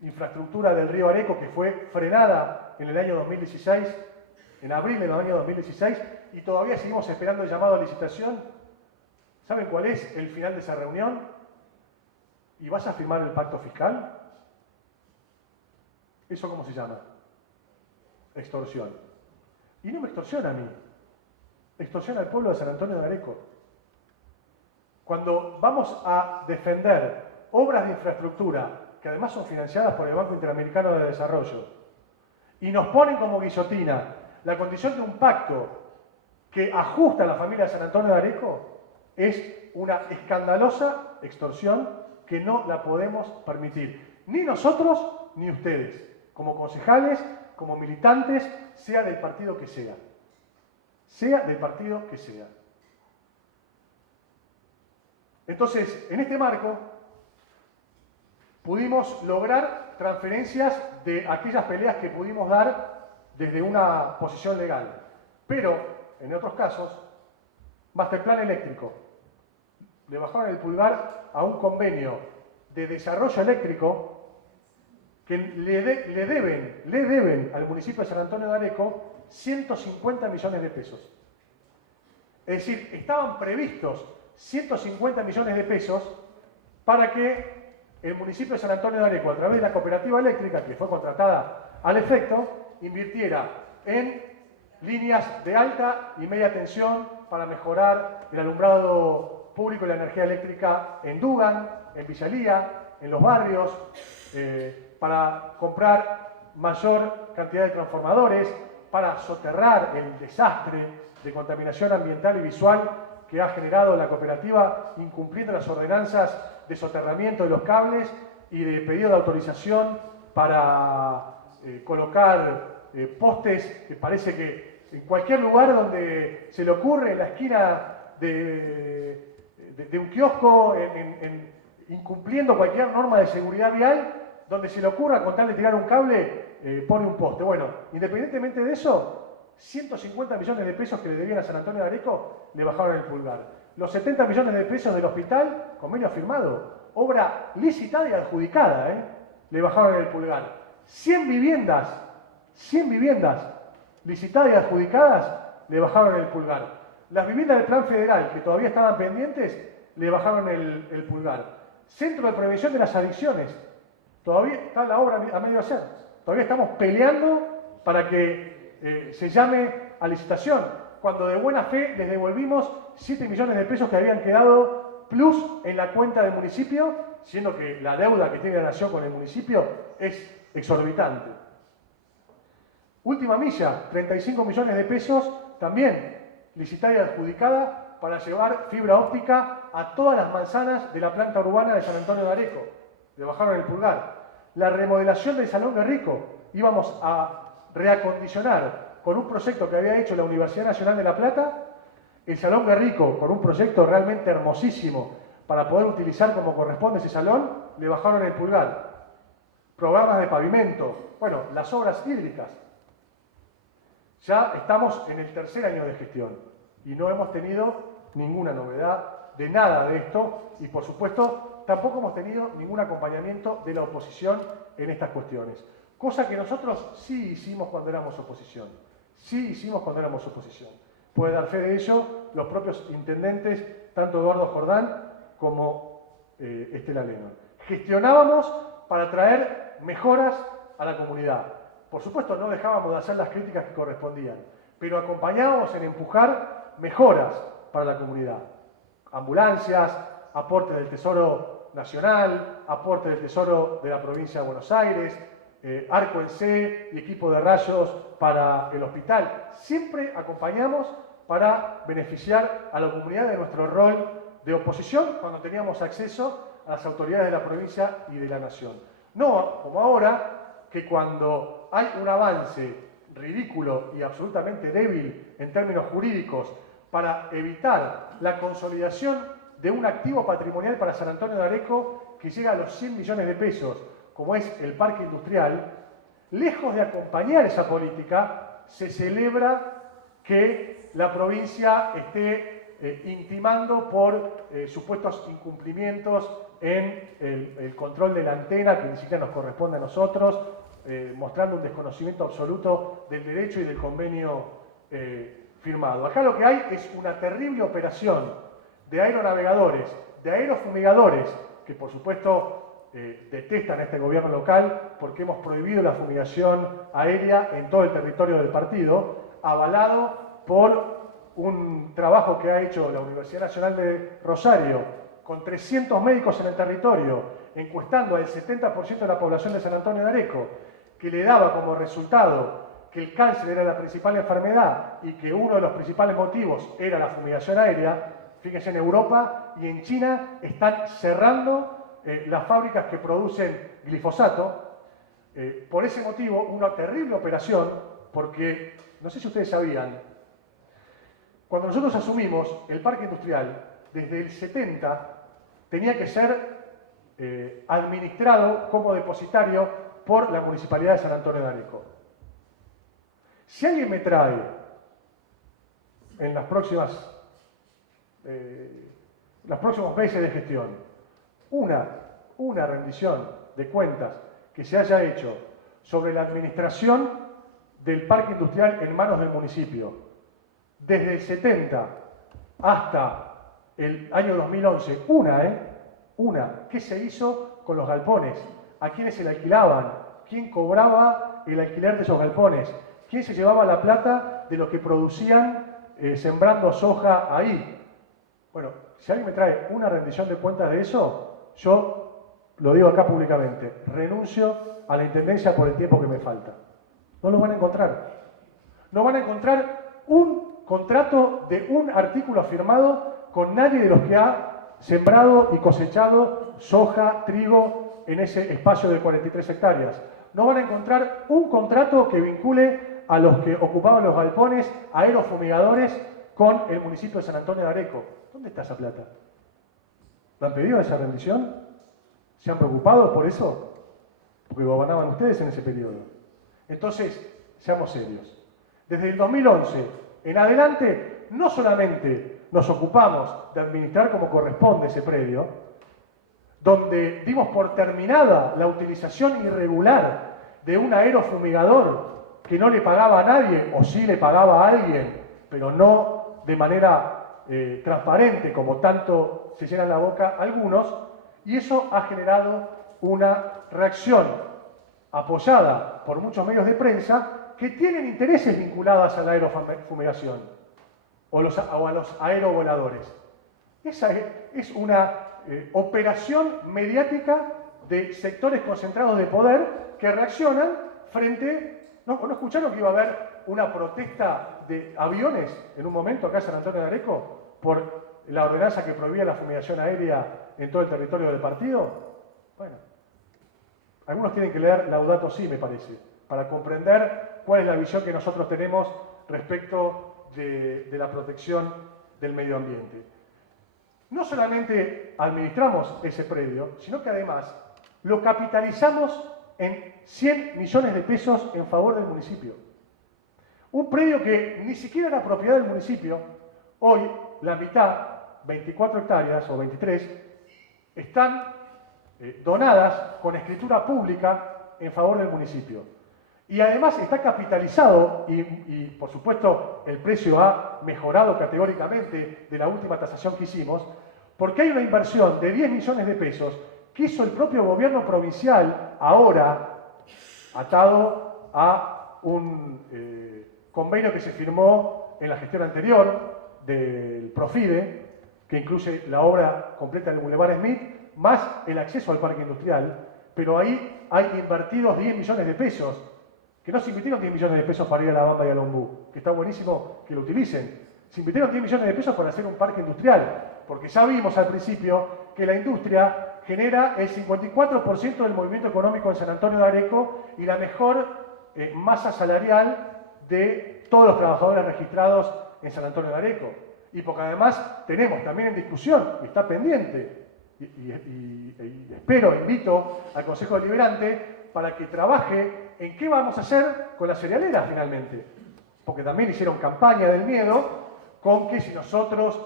infraestructura del río Areco, que fue frenada en el año 2016, en abril del año 2016, y todavía seguimos esperando el llamado a licitación. ¿Saben cuál es el final de esa reunión? ¿Y vas a firmar el pacto fiscal? ¿Eso cómo se llama? Extorsión. Y no me extorsiona a mí, extorsiona al pueblo de San Antonio de Areco. Cuando vamos a defender obras de infraestructura, que además son financiadas por el Banco Interamericano de Desarrollo, y nos ponen como guillotina la condición de un pacto que ajusta a la familia de San Antonio de Areco, es una escandalosa extorsión que no la podemos permitir. Ni nosotros, ni ustedes, como concejales, como militantes, sea del partido que sea. Sea del partido que sea. Entonces, en este marco, pudimos lograr transferencias de aquellas peleas que pudimos dar desde una posición legal. Pero, en otros casos, Masterplan eléctrico. Le bajaron el pulgar a un convenio de desarrollo eléctrico que le deben al municipio de San Antonio de Areco 150 millones de pesos. Es decir, estaban previstos 150 millones de pesos para que el municipio de San Antonio de Areco, a través de la cooperativa eléctrica, que fue contratada al efecto, invirtiera en líneas de alta y media tensión para mejorar el alumbrado público y la energía eléctrica en Dugan, en Villalía, en los barrios, para comprar mayor cantidad de transformadores, para soterrar el desastre de contaminación ambiental y visual que ha generado la cooperativa incumpliendo las ordenanzas de soterramiento de los cables y de pedido de autorización para colocar postes que parece que en cualquier lugar donde se le ocurre, en la esquina de un kiosco, incumpliendo cualquier norma de seguridad vial, donde se le ocurra con tal de tirar un cable, pone un poste. Bueno, independientemente de eso, 150 millones de pesos que le debían a San Antonio de Areco le bajaron el pulgar. Los 70 millones de pesos del hospital, convenio firmado, obra licitada y adjudicada, le bajaron el pulgar. 100 viviendas licitadas y adjudicadas, le bajaron el pulgar. Las viviendas del plan federal, que todavía estaban pendientes, le bajaron el pulgar. Centro de Prevención de las Adicciones, todavía está la obra a medio hacer. Todavía estamos peleando para que se llame a licitación, cuando de buena fe les devolvimos 7 millones de pesos que habían quedado plus en la cuenta del municipio, siendo que la deuda que tiene la nación con el municipio es exorbitante. Última milla, 35 millones de pesos, también licitada y adjudicada para llevar fibra óptica a todas las manzanas de la planta urbana de San Antonio de Areco. Le bajaron el pulgar. La remodelación del Salón Guerrico, íbamos a reacondicionar con un proyecto que había hecho la Universidad Nacional de La Plata, el Salón Guerrico, con un proyecto realmente hermosísimo para poder utilizar como corresponde ese salón, le bajaron el pulgar. Programas de pavimento, bueno, las obras hídricas. Ya estamos en el tercer año de gestión y no hemos tenido ninguna novedad de nada de esto y, por supuesto, tampoco hemos tenido ningún acompañamiento de la oposición en estas cuestiones. Cosa que nosotros sí hicimos cuando éramos oposición. Sí hicimos cuando éramos oposición. Puede dar fe de ello los propios intendentes, tanto Eduardo Jordán como Estela Lennon. Gestionábamos para traer mejoras a la comunidad. Por supuesto, no dejábamos de hacer las críticas que correspondían, pero acompañábamos en empujar mejoras para la comunidad. Ambulancias, aporte del Tesoro Nacional, aporte del Tesoro de la provincia de Buenos Aires, arco en C y equipo de rayos para el hospital. Siempre acompañamos para beneficiar a la comunidad de nuestro rol de oposición cuando teníamos acceso a las autoridades de la provincia y de la nación. No como ahora, que cuando hay un avance ridículo y absolutamente débil en términos jurídicos para evitar la consolidación de un activo patrimonial para San Antonio de Areco que llega a los 100 millones de pesos, como es el parque industrial, lejos de acompañar esa política, se celebra que la provincia esté intimando por supuestos incumplimientos en el control de la antena, que ni siquiera nos corresponde a nosotros, mostrando un desconocimiento absoluto del derecho y del convenio firmado. Acá lo que hay es una terrible operación de aeronavegadores, de aerofumigadores, que por supuesto detestan a este gobierno local porque hemos prohibido la fumigación aérea en todo el territorio del partido, avalado por un trabajo que ha hecho la Universidad Nacional de Rosario con 300 médicos en el territorio, encuestando al 70% de la población de San Antonio de Areco, que le daba como resultado que el cáncer era la principal enfermedad y que uno de los principales motivos era la fumigación aérea. Fíjense, en Europa y en China están cerrando las fábricas que producen glifosato. Por ese motivo, una terrible operación, porque, no sé si ustedes sabían, cuando nosotros asumimos el parque industrial, desde el 70 tenía que ser administrado como depositario por la Municipalidad de San Antonio de Areco. Si alguien me trae en los próximos meses de gestión una rendición de cuentas que se haya hecho sobre la administración del parque industrial en manos del municipio, desde el 70 hasta el año 2011, ¿qué se hizo con los galpones? ¿A quiénes se le alquilaban? ¿Quién cobraba el alquiler de esos galpones? ¿Quién se llevaba la plata de lo que producían sembrando soja ahí? Bueno, si alguien me trae una rendición de cuentas de eso, yo lo digo acá públicamente, renuncio a la intendencia por el tiempo que me falta. No lo van a encontrar. No van a encontrar un contrato de un artículo firmado con nadie de los que ha sembrado y cosechado soja, trigo en ese espacio de 43 hectáreas. No van a encontrar un contrato que vincule a los que ocupaban los galpones aerofumigadores con el municipio de San Antonio de Areco. ¿Dónde está esa plata? ¿La han pedido esa rendición? ¿Se han preocupado por eso? Porque gobernaban ustedes en ese periodo. Entonces, seamos serios. Desde el 2011 en adelante, no solamente nos ocupamos de administrar como corresponde ese predio, donde dimos por terminada la utilización irregular de un aerofumigador que no le pagaba a nadie, o sí le pagaba a alguien, pero no de manera transparente, como tanto se llenan la boca algunos, y eso ha generado una reacción apoyada por muchos medios de prensa que tienen intereses vinculados a la aerofumigación o a los aerovoladores. Esa es una operación mediática de sectores concentrados de poder que reaccionan frente... ¿No escucharon que iba a haber una protesta de aviones en un momento acá en San Antonio de Areco por la ordenanza que prohibía la fumigación aérea en todo el territorio del partido? Bueno, algunos tienen que leer Laudato Si, me parece, para comprender cuál es la visión que nosotros tenemos respecto de la protección del medio ambiente. No solamente administramos ese predio, sino que además lo capitalizamos en 100 millones de pesos en favor del municipio. Un predio que ni siquiera era propiedad del municipio, hoy la mitad, 24 hectáreas o 23, están donadas con escritura pública en favor del municipio. Y además está capitalizado y por supuesto el precio ha mejorado categóricamente de la última tasación que hicimos, porque hay una inversión de 10 millones de pesos que hizo el propio gobierno provincial, ahora atado a un convenio que se firmó en la gestión anterior del Profide, que incluye la obra completa del Boulevard Smith, más el acceso al parque industrial, pero ahí hay invertidos 10 millones de pesos, que no se invirtieron 10 millones de pesos para ir a La Bamba y a Lombú, que está buenísimo que lo utilicen. Se invirtieron 10 millones de pesos para hacer un parque industrial, porque ya vimos al principio que la industria genera el 54% del movimiento económico en San Antonio de Areco y la mejor masa salarial de todos los trabajadores registrados en San Antonio de Areco. Y porque además tenemos también en discusión, y está pendiente, y espero, invito al Consejo Deliberante para que trabaje en qué vamos a hacer con las cerealeras finalmente. Porque también hicieron campaña del miedo con que si nosotros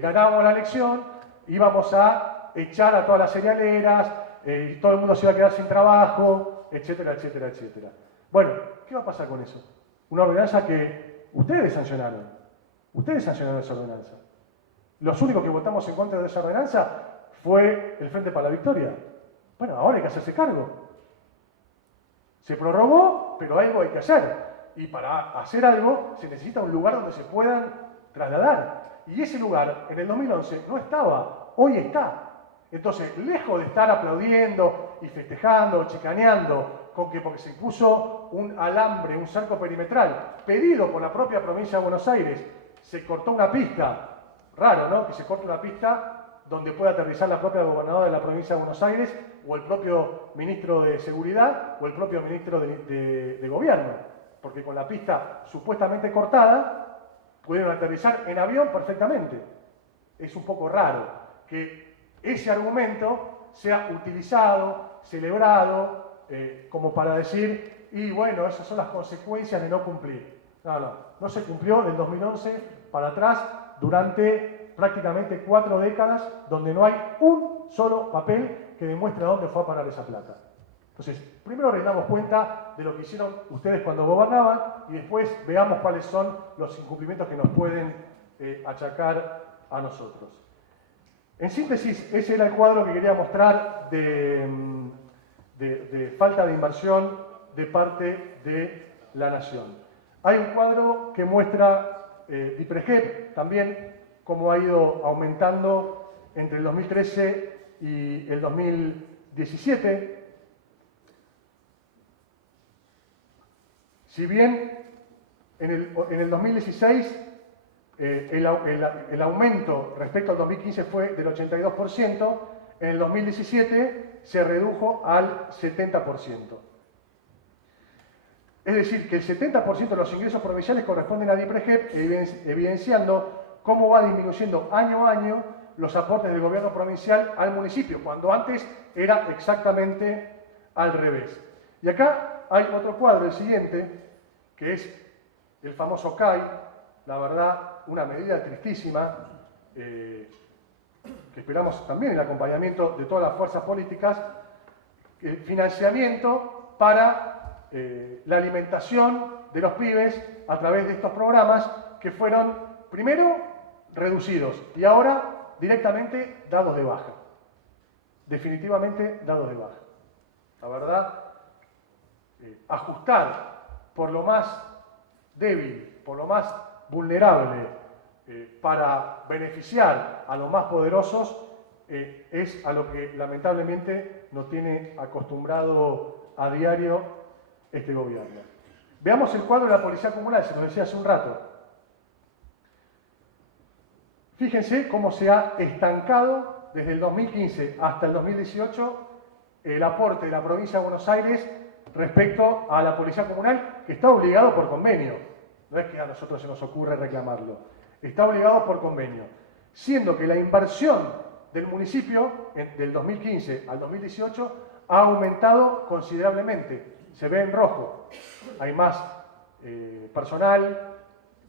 ganábamos la elección íbamos a echar a todas las cerealeras, y todo el mundo se iba a quedar sin trabajo, etcétera, etcétera, etcétera. Bueno, ¿qué va a pasar con eso? Una ordenanza que ustedes sancionaron. Ustedes sancionaron esa ordenanza. Los únicos que votamos en contra de esa ordenanza fue el Frente para la Victoria. Bueno, ahora hay que hacerse cargo. Se prorrogó, pero algo hay que hacer. Y para hacer algo se necesita un lugar donde se puedan trasladar. Y ese lugar, en el 2011, no estaba. Hoy está. Entonces, lejos de estar aplaudiendo y festejando, chicaneando, con que porque se puso un alambre, un cerco perimetral, pedido por la propia provincia de Buenos Aires, se cortó una pista. Raro, ¿no? Que se corte una pista donde pueda aterrizar la propia gobernadora de la provincia de Buenos Aires, o el propio ministro de Seguridad, o el propio ministro de Gobierno. Porque con la pista supuestamente cortada, pudieron aterrizar en avión perfectamente. Es un poco raro que ese argumento sea utilizado, celebrado, como para decir, y bueno, esas son las consecuencias de no cumplir. No se cumplió del 2011 para atrás durante prácticamente 4 décadas, donde no hay un solo papel que demuestre a dónde fue a parar esa plata. Entonces, primero les damos cuenta de lo que hicieron ustedes cuando gobernaban y después veamos cuáles son los incumplimientos que nos pueden achacar a nosotros. En síntesis, ese era el cuadro que quería mostrar de falta de inversión de parte de la Nación. Hay un cuadro que muestra DIPREJEP, también cómo ha ido aumentando entre el 2013 y el 2017. Si bien en el 2016 el aumento respecto al 2015 fue del 82%, en el 2017 se redujo al 70%. Es decir, que el 70% de los ingresos provinciales corresponden a DIPREJEP, evidenciando cómo va disminuyendo año a año los aportes del gobierno provincial al municipio, cuando antes era exactamente al revés. Y acá hay otro cuadro, el siguiente, que es el famoso CAI, la verdad, una medida tristísima, que esperamos también el acompañamiento de todas las fuerzas políticas, el financiamiento para la alimentación de los pibes a través de estos programas que fueron, primero, reducidos y ahora directamente dados de baja. Definitivamente dados de baja. La verdad, ajustar por lo más débil, por lo más vulnerable, para beneficiar a los más poderosos, es a lo que lamentablemente nos tiene acostumbrado a diario este gobierno. Veamos el cuadro de la policía comunal, se nos decía hace un rato. Fíjense cómo se ha estancado desde el 2015 hasta el 2018 el aporte de la provincia de Buenos Aires respecto a la policía comunal, que está obligado por convenio. No es que a nosotros se nos ocurre reclamarlo. Está obligado por convenio. Siendo que la inversión del municipio del 2015 al 2018 ha aumentado considerablemente. Se ve en rojo. Hay más personal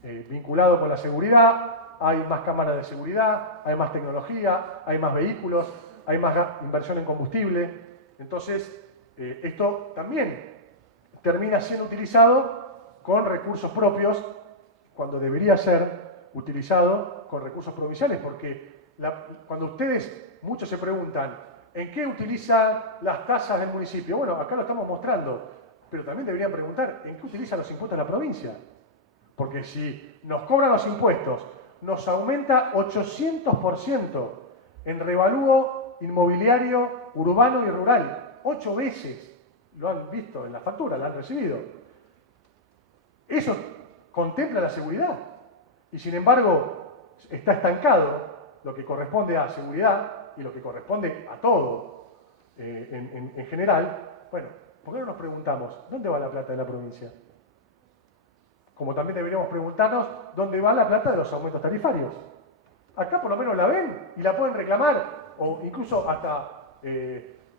vinculado con la seguridad, hay más cámaras de seguridad, hay más tecnología, hay más vehículos, hay más inversión en combustible. Entonces, esto también termina siendo utilizado con recursos propios, cuando debería ser utilizado con recursos provinciales, porque cuando ustedes, muchos se preguntan, ¿en qué utilizan las tasas del municipio? Bueno, acá lo estamos mostrando, pero también deberían preguntar, ¿en qué utilizan los impuestos de la provincia? Porque si nos cobran los impuestos, nos aumenta 800% en revalúo inmobiliario urbano y rural, 8 veces. Lo han visto en la factura, la han recibido. Eso contempla la seguridad. Y sin embargo, está estancado lo que corresponde a seguridad y lo que corresponde a todo en general. Bueno, ¿por qué no nos preguntamos dónde va la plata de la provincia? Como también deberíamos preguntarnos dónde va la plata de los aumentos tarifarios. Acá por lo menos la ven y la pueden reclamar, o incluso hasta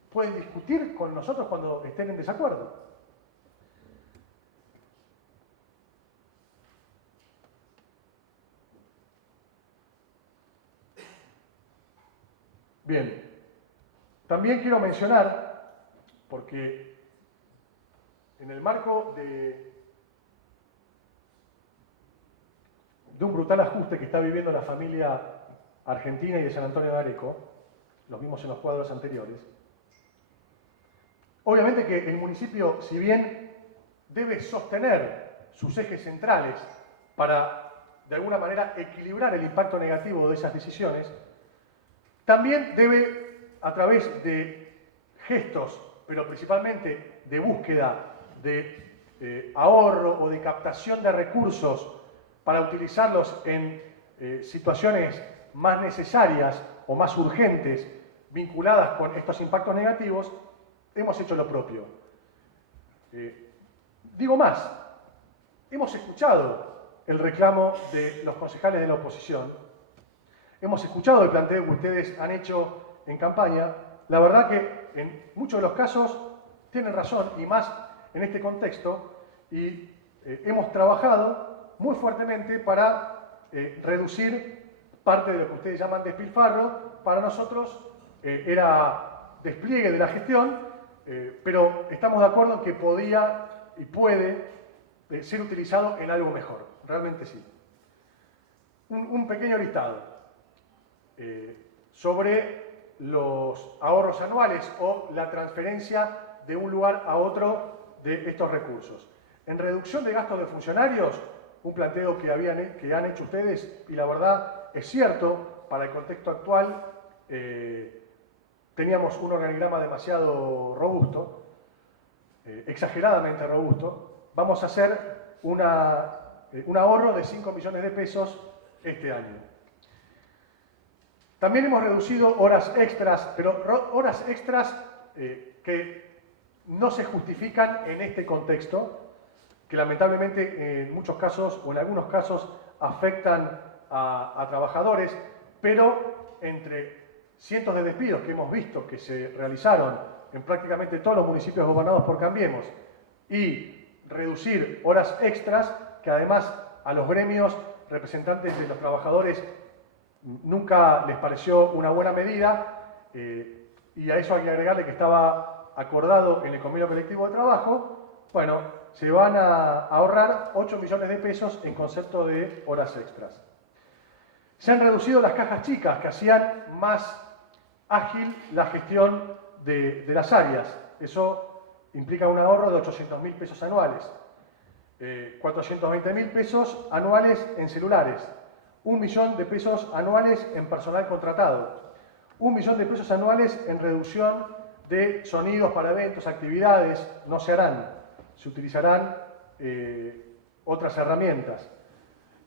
pueden discutir con nosotros cuando estén en desacuerdo. Bien, También quiero mencionar, porque en el marco de un brutal ajuste que está viviendo la familia argentina y de San Antonio de Areco, lo vimos en los cuadros anteriores, obviamente que el municipio, si bien debe sostener sus ejes centrales para, de alguna manera, equilibrar el impacto negativo de esas decisiones, también debe, a través de gestos, pero principalmente de búsqueda de ahorro o de captación de recursos para utilizarlos en situaciones más necesarias o más urgentes vinculadas con estos impactos negativos, hemos hecho lo propio. Digo más, hemos escuchado el reclamo de los concejales de la oposición, hemos escuchado el planteo que ustedes han hecho en campaña. La verdad que en muchos de los casos tienen razón, y más en este contexto, y hemos trabajado muy fuertemente para reducir parte de lo que ustedes llaman despilfarro. Para nosotros era despliegue de la gestión, pero estamos de acuerdo en que podía y puede ser utilizado en algo mejor, realmente sí. Un pequeño listado sobre los ahorros anuales o la transferencia de un lugar a otro de estos recursos. En reducción de gastos de funcionarios, un planteo que han hecho ustedes, y la verdad es cierto, para el contexto actual teníamos un organigrama demasiado robusto, exageradamente robusto. Vamos a hacer un ahorro de 5 millones de pesos este año. También hemos reducido horas extras, pero horas extras que no se justifican en este contexto, que lamentablemente en muchos casos o en algunos casos afectan a trabajadores, pero entre cientos de despidos que hemos visto que se realizaron en prácticamente todos los municipios gobernados por Cambiemos, y reducir horas extras, que además a los gremios representantes de los trabajadores nunca les pareció una buena medida, y a eso hay que agregarle que estaba acordado en el convenio colectivo de trabajo. Bueno, se van a ahorrar 8 millones de pesos en concepto de horas extras. Se han reducido las cajas chicas, que hacían más ágil la gestión de las áreas. Eso implica un ahorro de 800.000 pesos anuales, 420.000 pesos anuales en celulares, 1 millón de pesos anuales en personal contratado, 1 millón de pesos anuales en reducción de sonidos para eventos, actividades. No se harán, se utilizarán otras herramientas,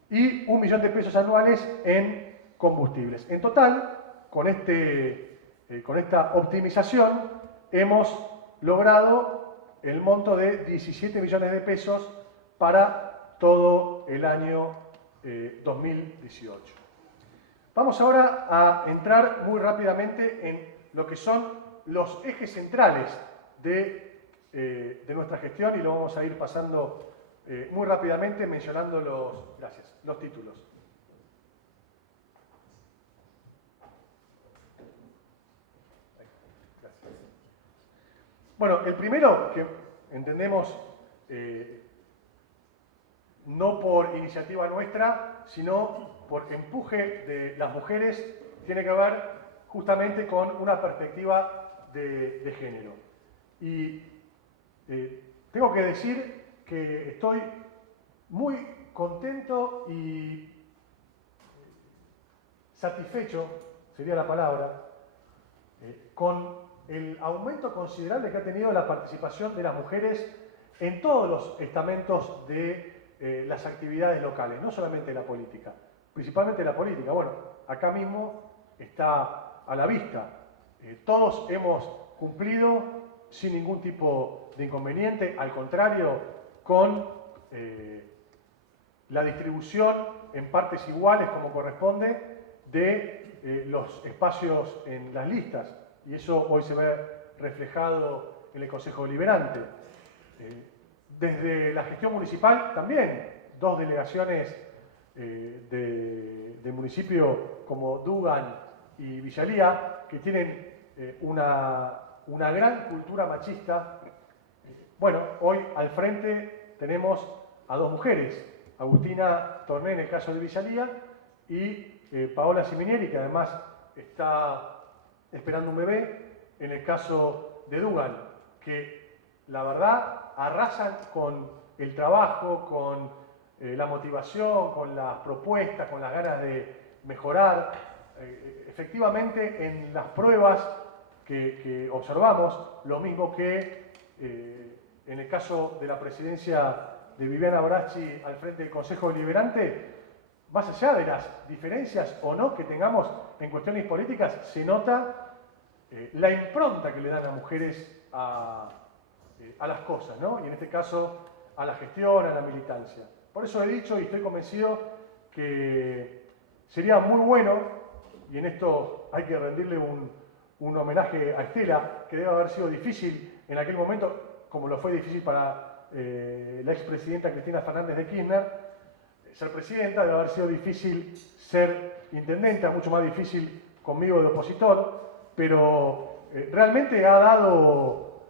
y 1 millón de pesos anuales en combustibles. En total, con esta optimización, hemos logrado el monto de 17 millones de pesos para todo el año 2018. Vamos ahora a entrar muy rápidamente en lo que son los ejes centrales de nuestra gestión, y lo vamos a ir pasando muy rápidamente mencionando los títulos. Gracias. Bueno, el primero, que entendemos no por iniciativa nuestra, sino por empuje de las mujeres, tiene que ver justamente con una perspectiva de género. Y tengo que decir que estoy muy contento y satisfecho, sería la palabra, con el aumento considerable que ha tenido la participación de las mujeres en todos los estamentos de las actividades locales, no solamente la política, principalmente la política. Bueno, acá mismo está a la vista. Todos hemos cumplido sin ningún tipo de inconveniente, al contrario, con la distribución en partes iguales, como corresponde, de los espacios en las listas, y eso hoy se ve reflejado en el Consejo Deliberante. Desde la gestión municipal también, 2 delegaciones de municipio como Dugan y Villalía, que tienen una gran cultura machista. Bueno, hoy al frente tenemos a dos mujeres, Agustina Torné en el caso de Villalía y Paola Siminieri, que además está esperando un bebé en el caso de Dugan, que la verdad arrasan con el trabajo, con la motivación, con las propuestas, con las ganas de mejorar. Efectivamente, en las pruebas que observamos, lo mismo que en el caso de la presidencia de Viviana Bracci al frente del Consejo Deliberante, más allá de las diferencias o no que tengamos en cuestiones políticas, se nota la impronta que le dan las mujeres a las cosas, ¿no? Y en este caso a la gestión, a la militancia. Por eso he dicho y estoy convencido que sería muy bueno, y en esto hay que rendirle un homenaje a Estela, que debe haber sido difícil en aquel momento, como lo fue difícil para la expresidenta Cristina Fernández de Kirchner, ser presidenta, debe haber sido difícil ser intendente, mucho más difícil conmigo de opositor, pero realmente le ha dado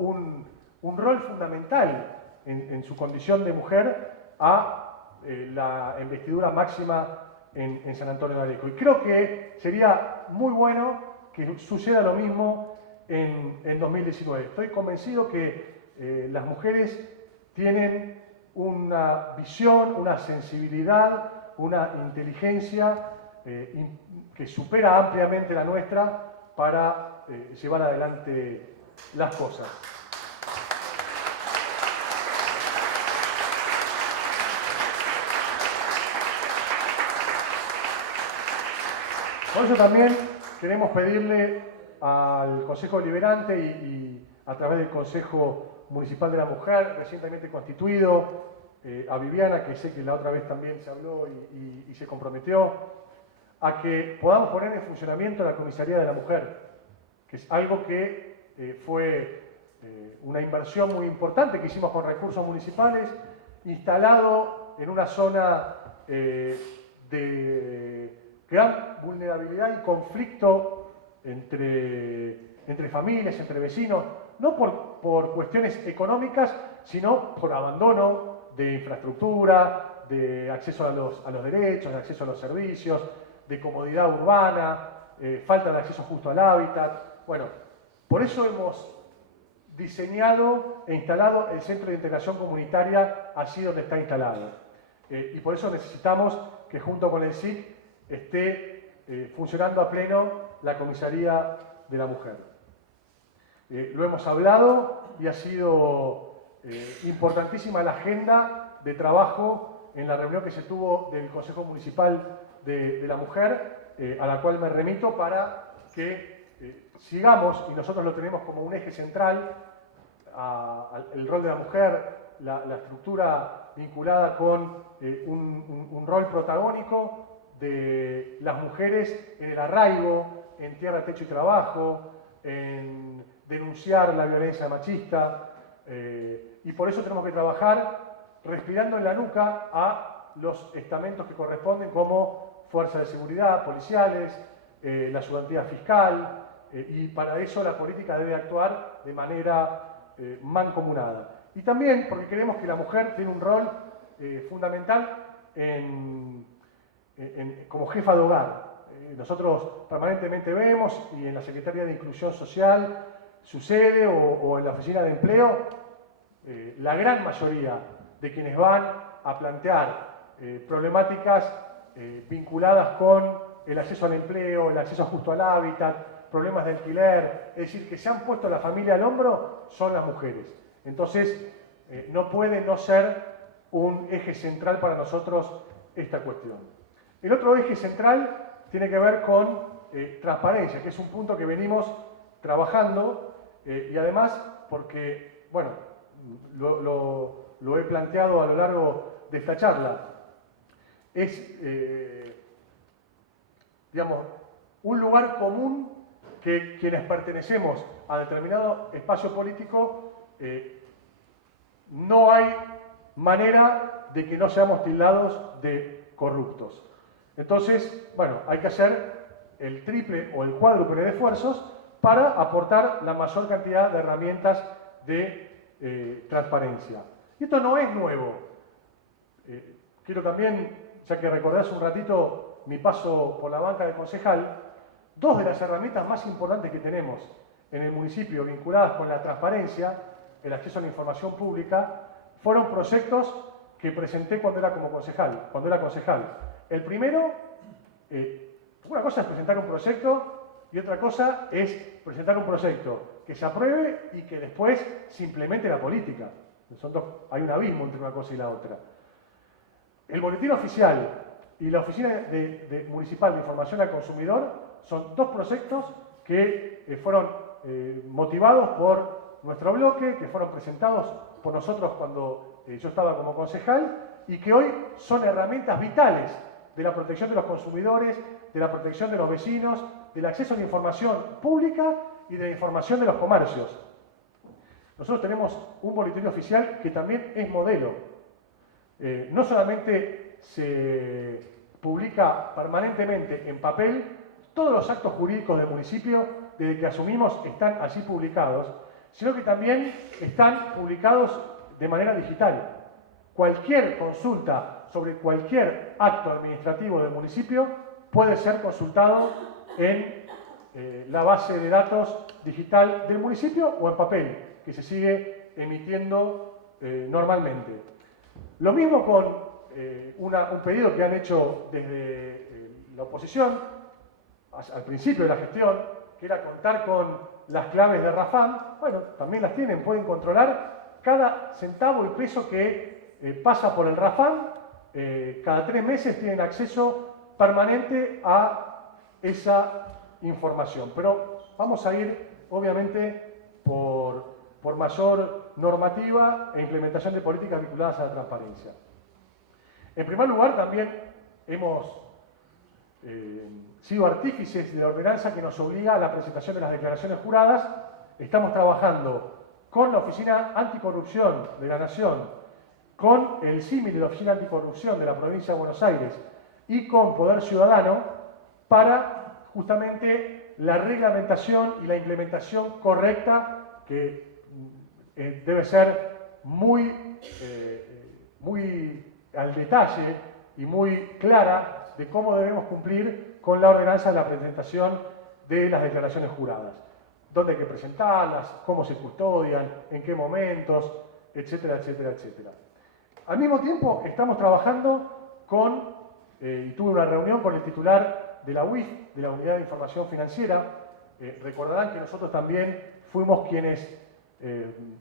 un rol fundamental en su condición de mujer a la investidura máxima en San Antonio de Areco. Y creo que sería muy bueno que suceda lo mismo en 2019. Estoy convencido que las mujeres tienen una visión, una sensibilidad, una inteligencia que supera ampliamente la nuestra para llevar adelante las cosas. Por eso también queremos pedirle al Consejo Deliberante y a través del Consejo Municipal de la Mujer, recientemente constituido, a Viviana, que sé que la otra vez también se habló y se comprometió, a que podamos poner en funcionamiento la Comisaría de la Mujer, que es algo que fue una inversión muy importante que hicimos con recursos municipales, instalado en una zona de gran vulnerabilidad y conflicto entre familias, entre vecinos, no por cuestiones económicas, sino por abandono de infraestructura, de acceso a los derechos, de acceso a los servicios, de comodidad urbana, falta de acceso justo al hábitat. Bueno, por eso hemos diseñado e instalado el Centro de Integración Comunitaria allí donde está instalado. Y por eso necesitamos que junto con el SIC esté funcionando a pleno la Comisaría de la Mujer. Lo hemos hablado y ha sido importantísima la agenda de trabajo en la reunión que se tuvo del Consejo Municipal de la Mujer, a la cual me remito para que sigamos, y nosotros lo tenemos como un eje central, el rol de la mujer, la estructura vinculada con un rol protagónico de las mujeres en el arraigo, en tierra, techo y trabajo, en denunciar la violencia machista, y por eso tenemos que trabajar respirando en la nuca a los estamentos que corresponden como fuerzas de seguridad, policiales, la ayudantía fiscal, y para eso la política debe actuar de manera mancomunada. Y también porque creemos que la mujer tiene un rol fundamental como jefa de hogar. Nosotros permanentemente vemos, y en la Secretaría de Inclusión Social sucede, o en la Oficina de Empleo, la gran mayoría de quienes van a plantear problemáticas vinculadas con el acceso al empleo, el acceso justo al hábitat, problemas de alquiler, es decir, que se han puesto la familia al hombro, son las mujeres. Entonces, no puede no ser un eje central para nosotros esta cuestión. El otro eje central tiene que ver con transparencia, que es un punto que venimos trabajando, y además porque, bueno, lo he planteado a lo largo de esta charla, es, digamos, un lugar común que quienes pertenecemos a determinado espacio político, no hay manera de que no seamos tildados de corruptos. Entonces, bueno, hay que hacer el triple o el cuádruple de esfuerzos para aportar la mayor cantidad de herramientas de transparencia. Y esto no es nuevo. Quiero también, ya que recordé hace un ratito mi paso por la banca de concejal, dos de las herramientas más importantes que tenemos en el municipio vinculadas con la transparencia, el acceso a la información pública, fueron proyectos que presenté cuando era concejal. El primero, una cosa es presentar un proyecto y otra cosa es presentar un proyecto que se apruebe y que después se implemente la política. Hay un abismo entre una cosa y la otra. El boletín oficial y la Oficina Municipal de Información al Consumidor son dos proyectos que fueron motivados por nuestro bloque, que fueron presentados por nosotros cuando yo estaba como concejal y que hoy son herramientas vitales de la protección de los consumidores, de la protección de los vecinos, del acceso a la información pública y de la información de los comercios. Nosotros tenemos un boletín oficial que también es modelo. No solamente se publica permanentemente en papel, todos los actos jurídicos del municipio, desde que asumimos, están allí publicados, sino que también están publicados de manera digital. Cualquier consulta sobre cualquier acto administrativo del municipio puede ser consultado en la base de datos digital del municipio o en papel, que se sigue emitiendo normalmente. Lo mismo con un pedido que han hecho desde la oposición al principio de la gestión, que era contar con las claves de Rafam. Bueno, también las tienen, pueden controlar cada centavo y peso que pasa por el Rafam. Cada 3 meses tienen acceso permanente a esa información. Pero vamos a ir, obviamente, por mayor normativa e implementación de políticas vinculadas a la transparencia. En primer lugar, también hemos sido artífices de la ordenanza que nos obliga a la presentación de las declaraciones juradas. Estamos trabajando con la Oficina Anticorrupción de la Nación, con el símil de la Oficina Anticorrupción de la Provincia de Buenos Aires y con Poder Ciudadano para justamente la reglamentación y la implementación correcta que debe ser muy al detalle y muy clara de cómo debemos cumplir con la ordenanza de la presentación de las declaraciones juradas. Dónde hay que presentarlas, cómo se custodian, en qué momentos, etcétera, etcétera, etcétera. Al mismo tiempo, estamos trabajando y tuve una reunión con el titular de la UIF, de la Unidad de Información Financiera. Recordarán que nosotros también fuimos quienes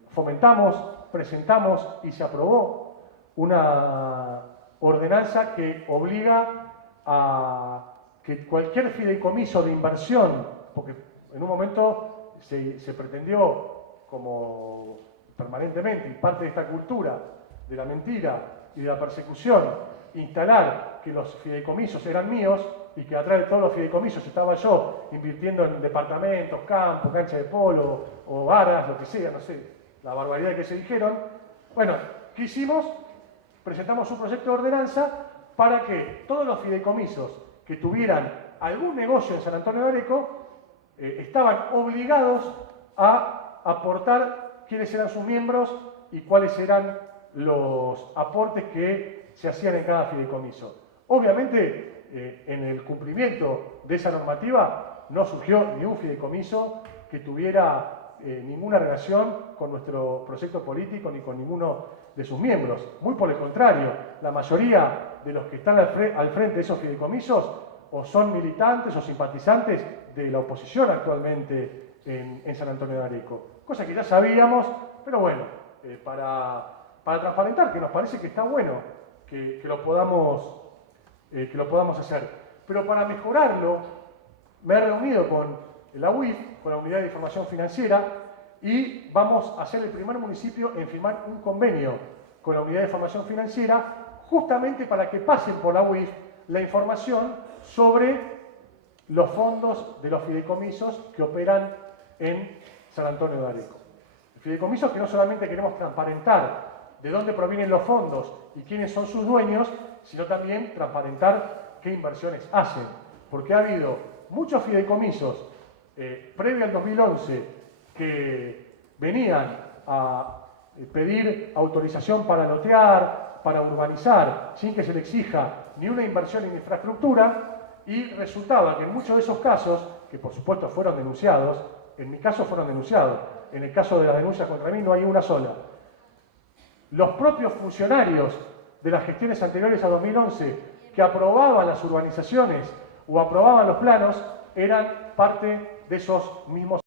fomentamos, presentamos y se aprobó una ordenanza que obliga a que cualquier fideicomiso de inversión, porque en un momento se pretendió como permanentemente, y parte de esta cultura de la mentira y de la persecución, instalar que los fideicomisos eran míos y que atrás de todos los fideicomisos estaba yo invirtiendo en departamentos, campos, cancha de polo o varas, lo que sea, no sé, la barbaridad que se dijeron. Bueno, ¿qué hicimos? Presentamos un proyecto de ordenanza para que todos los fideicomisos que tuvieran algún negocio en San Antonio de Areco estaban obligados a aportar quiénes eran sus miembros y cuáles eran los aportes que se hacían en cada fideicomiso. Obviamente, en el cumplimiento de esa normativa no surgió ni un fideicomiso que tuviera ninguna relación con nuestro proyecto político ni con ninguno de sus miembros. Muy por el contrario, la mayoría de los que están al frente de esos fideicomisos o son militantes o simpatizantes de la oposición actualmente en San Antonio de Areco. Cosa que ya sabíamos, pero bueno, para transparentar, que nos parece que está bueno que lo podamos hacer. Pero para mejorarlo, me he reunido con la UIF, con la Unidad de Información Financiera, y vamos a ser el primer municipio en firmar un convenio con la Unidad de Información Financiera, justamente para que pasen por la UIF la información sobre los fondos de los fideicomisos que operan en San Antonio de Areco. Fideicomisos que no solamente queremos transparentar de dónde provienen los fondos y quiénes son sus dueños, sino también transparentar qué inversiones hacen. Porque ha habido muchos fideicomisos previo al 2011 que venían a pedir autorización para lotear, para urbanizar, sin que se le exija ni una inversión en infraestructura, y resultaba que en muchos de esos casos, que por supuesto fueron denunciados, en mi caso fueron denunciados, en el caso de las denuncias contra mí no hay una sola, los propios funcionarios de las gestiones anteriores a 2011 que aprobaban las urbanizaciones o aprobaban los planos eran parte de esos mismos